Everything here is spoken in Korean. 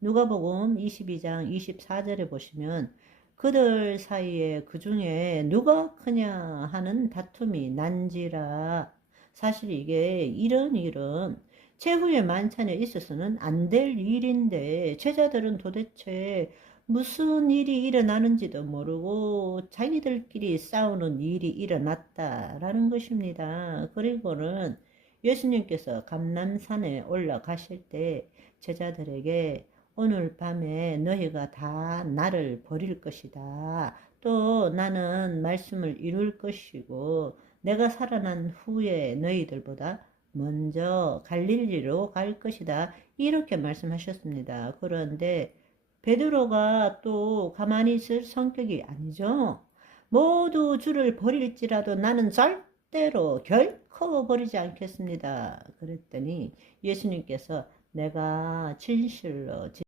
누가복음 22장 24절에 보시면 그들 사이에 그 중에 누가 크냐 하는 다툼이 난지라 사실 이게 이런 일은 최후의 만찬에 있어서는 안 될 일인데 제자들은 도대체 무슨 일이 일어나는지도 모르고 자기들끼리 싸우는 일이 일어났다라는 것입니다. 그리고는 예수님께서 감남산에 올라가실 때 제자들에게 오늘 밤에 너희가 다 나를 버릴 것이다. 또 나는 말씀을 이룰 것이고 내가 살아난 후에 너희들보다 먼저 갈릴리로 갈 것이다. 이렇게 말씀하셨습니다. 그런데 베드로가 또 가만히 있을 성격이 아니죠. 모두 주를 버릴지라도 나는 절대로 결코 버리지 않겠습니다. 그랬더니 예수님께서 내가 진실로